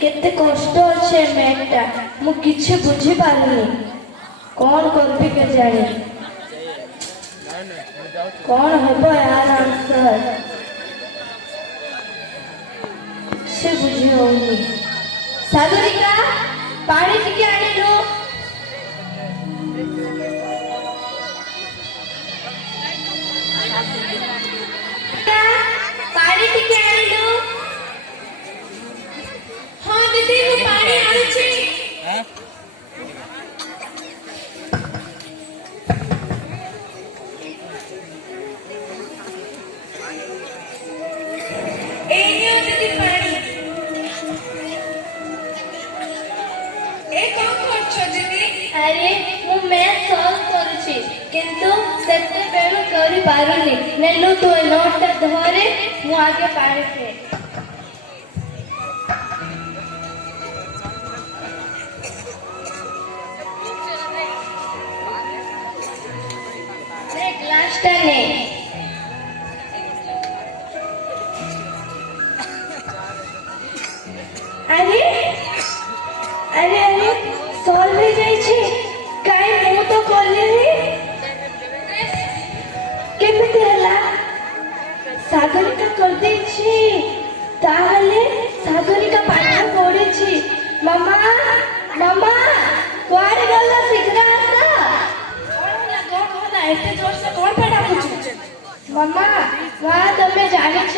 केते कष्ट अच्छे मैटा मु किछि बुझी पारुनी कौन करबी के जाने कौन हेबो यार आंसर से बुझी होनी। सागरिका पानी टिके आनिलो पानी टिके आनिलो। हाँ दीदी वो पानी आनुची अरे मु मैथ सॉल्व करूची किंतु सेते बेलु करी पारुनी नेलु तो नोट धरे मु आगे पानी पे से ग्लास टने अरे अरे अरे सॉल्व हो जाई छी काई मु तो करली केमिति हला सागरिका कर दे छी ताले सागरिका पाठ पढे छी। मामा मामा कोआरे गल्ला शीघ्र आसा कोन होला एते जोर से कोन पढा पूछ। मामा वा तमे जानि छ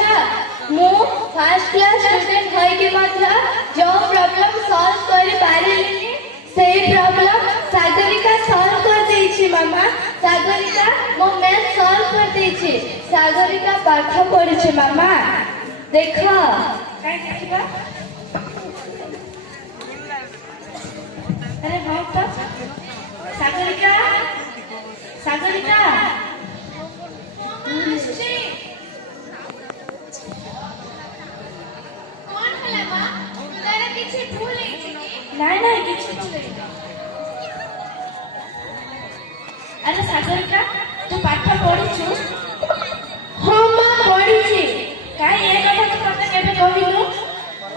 मु फर्स्ट क्लास स्टूडेंट होई के मात्रा जो प्रॉब्लम सॉल्व करि पारिली सेही प्रॉब्लम सागरिका सॉल्व कर देई छी। मामा सागरिका मो मैथ सॉल्व कर देई छी सागरिका पाठ पढी छी। मामा देखो काई देखिबा अरे हां तो सागरिका सागरिका कौन होला बा तारा किछि भूल है कि नहीं नहीं किछि भूल है। अरे सागरिका तू पाठ पढिछु हां मां पढिछि काई ए कथा तू कथा केबे कहिनु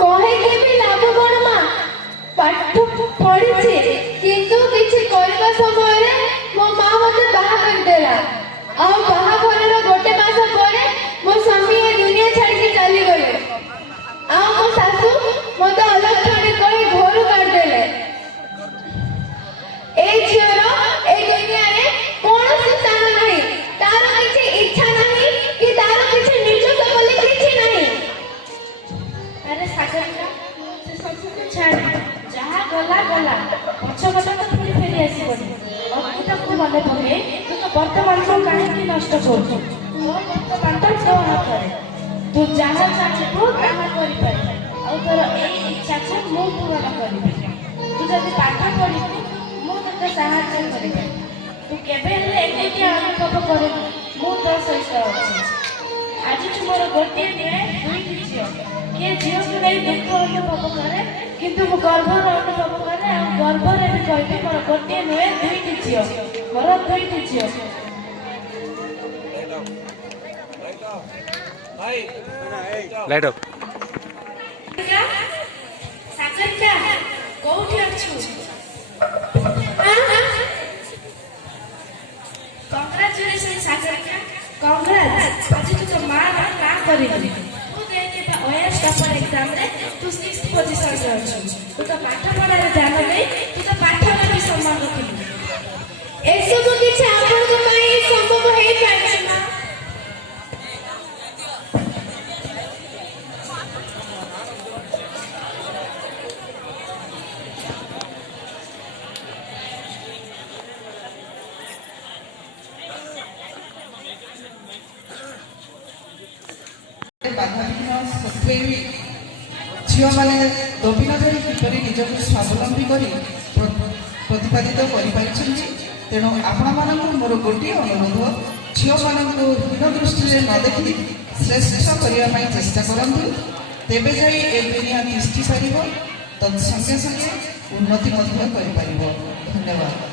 कहे के भी लाभ कोन मां पाठ पढिछि किंतु किछि करबा समय रे मो मां मते बाहा कर देला आ बाहा करला गोटे मास परे मो स्वामी ए दुनिया छाड़ के चली गले आ मो सासू मते अलग छोड़ी कोई घर काट देले ए झियो ए दुनिया रे कोनोसी स्थान नहीं तार किछि इच्छा नहीं कि तार किछि निज बोली किछि नहीं। अरे सागरिका से सब कुछ छाड़ जहां गला गला पछ कथा तो थोड़ी फेरी आसी पड़ी अब तो को मने पड़े तू तो वर्तमान को काहे की नष्ट कर तो वर्तमान तो तो करे तू जहां चाहबो ताहा करि पारे और तोर ए इच्छा को मु पूर्ण करबी तू जदी पाठ पढिबी मु तते सहायता करबी तू केबे ले एते के अनुभव करे मु तो सहित अछि। आज तुमरो गोटे ने दुई झियो के झियो को नै दुख अनुभव करे किंतु मु गर्व अनुभव करे और गर्व रे भी कहते मोर गोटे नुए दुई झियो मोर दुई झियो लाइट अप सागरिका कोठी अछु कांग्रेचुलेशन सागरिका कांग्रेस आज तू तो मां का करिली तू देखे बा ओएस टॉपर एग्जाम रे तू 6th पोजीशन रे अछु तू तो पाठ पढ़ा रे ध्यान दे तू तो पाठ रे भी सम्मान रखिली ए सब किछ आपन को पई संभव हे पाइछ ना। झील मैंने दबी न धरी किपरि निजक स्वावलम्बी कर प्रतिपादित कर तेणु आपण मोर गोटे अनुरोध झील मान हीन दृष्टि न देखी श्रेष्ठ करने चेष्टा करूँ तेबे जाई ए दुनिया तिष्ठि सार तत्संगे संगे उन्नति कर। धन्यवाद।